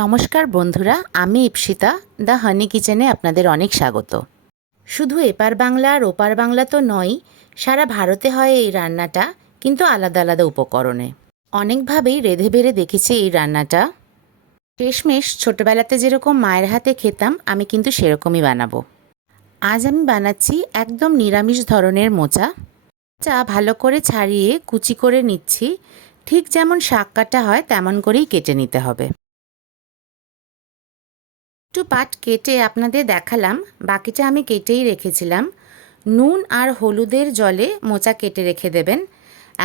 নমস্কার বন্ধুরা, আমি ইপসিতা দ্য হানি কিচেনে আপনাদের অনেক স্বাগত। শুধু এপার বাংলা আর ওপার বাংলা তো নয়, সারা ভারতে হয় এই রান্নাটা, কিন্তু আলাদা আলাদা উপকরণে। অনেকভাবেই রেঁধে বেড়ে দেখেছি এই রান্নাটা। শেষমেশ ছোটোবেলাতে যেরকম মায়ের হাতে খেতাম, আমি কিন্তু সেরকমই বানাবো। আজ আমি বানাচ্ছি একদম নিরামিষ ধরনের মোচা। মোচা ভালো করে ছাড়িয়ে কুচি করে নিচ্ছি, ঠিক যেমন শাক কাটা হয় তেমন করেই কেটে নিতে হবে। একটু পাট কেটে আপনাদের দেখালাম, বাকিটা আমি কেটেই রেখেছিলাম। নুন আর হলুদের জলে মোচা কেটে রেখে দেবেন।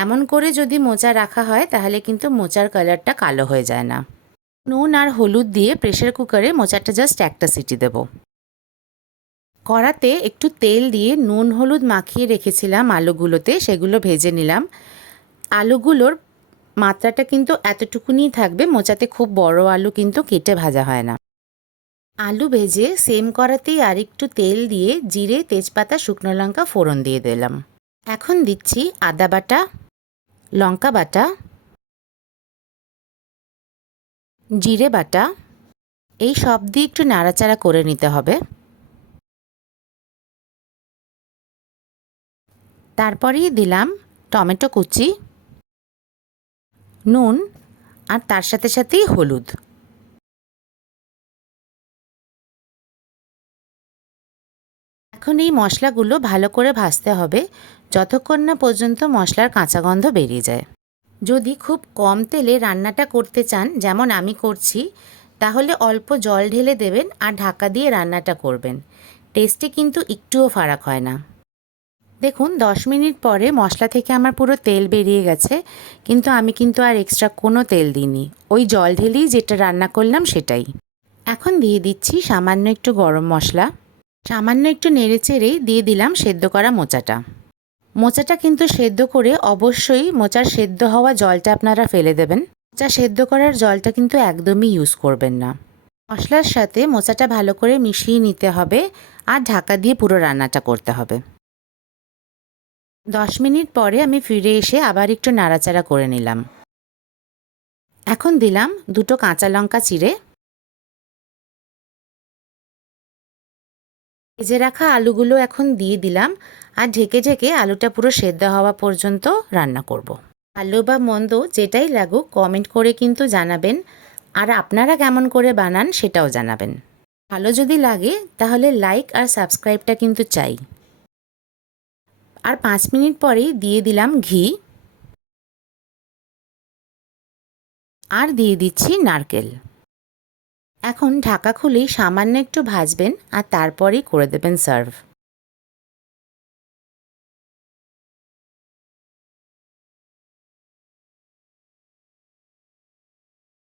এমন করে যদি মোচা রাখা হয় তাহলে কিন্তু মোচার কালারটা কালো হয়ে যায় না। নুন আর হলুদ দিয়ে প্রেসার কুকারে মোচাটা জাস্ট একটা সিটি দেব। কড়াতে একটু তেল দিয়ে নুন হলুদ মাখিয়ে রেখেছিলাম আলুগুলোতে, সেগুলো ভেজে নিলাম। আলুগুলোর মাত্রাটা কিন্তু এতটুকুনি থাকবে, মোচাতে খুব বড় আলু কিন্তু কেটে ভাজা হয় না। আলু ভেজে সেম কড়াতেই আর একটু তেল দিয়ে জিরে, তেজপাতা, শুকনো লঙ্কা ফোড়ন দিয়ে দিলাম। এখন দিচ্ছি আদা বাটা, লঙ্কা বাটা, জিরে বাটা। এই সব দিয়ে একটু নাড়াচাড়া করে নিতে হবে। তারপরেই দিলাম টমেটো কুচি, নুন আর তার সাথে সাথেই হলুদ। এখন এই মশলাগুলো ভালো করে ভাজতে হবে যতক্ষণ না পর্যন্ত মশলার কাঁচা গন্ধ বেরিয়ে যায়। যদি খুব কম তেলে রান্নাটা করতে চান, যেমন আমি করছি, তাহলে অল্প জল ঢেলে দেবেন আর ঢাকা দিয়ে রান্নাটা করবেন। টেস্টে কিন্তু একটুও ফারাক হয় না। দেখুন 10 মিনিট পরে মশলা থেকে আমার পুরো তেল বেরিয়ে গেছে, কিন্তু আমি কিন্তু আর এক্সট্রা কোনো তেল দিইনি। ওই জল ঢেলেই যেটা রান্না করলাম সেটাই। এখন দিয়ে দিচ্ছি সামান্য একটু গরম মশলা। সামান্য একটু নেড়ে চেড়েই দিয়ে দিলাম সেদ্ধ করা মোচাটা। মোচাটা কিন্তু সেদ্ধ করে অবশ্যই মোচার সেদ্ধ হওয়া জলটা আপনারা ফেলে দেবেন। মোচা সেদ্ধ করার জলটা কিন্তু একদমই ইউজ করবেন না। মশলার সাথে মোচাটা ভালো করে মিশিয়ে নিতে হবে আর ঢাকা দিয়ে পুরো রান্নাটা করতে হবে। 10 মিনিট পরে আমি ফিরে এসে আবার একটু নাড়াচাড়া করে নিলাম। এখন দিলাম দুটো কাঁচা লঙ্কা চিড়ে। ভেজে রাখা আলুগুলো এখন দিয়ে দিলাম আর ঢেকে ঢেকে আলুটা পুরো সেদ্ধ হওয়া পর্যন্ত রান্না করব। ভালো বা মন্দ যেটাই লাগুক কমেন্ট করে কিন্তু জানাবেন, আর আপনারা কেমন করে বানান সেটাও জানাবেন। ভালো যদি লাগে তাহলে লাইক আর সাবস্ক্রাইবটা কিন্তু চাই। আর 5 মিনিট পরেই দিয়ে দিলাম ঘি আর দিয়ে দিচ্ছি নারকেল। এখন ঢাকা খুলেই সামান্য একটু ভাজবেন আর তারপরেই করে দেবেন সার্ভ।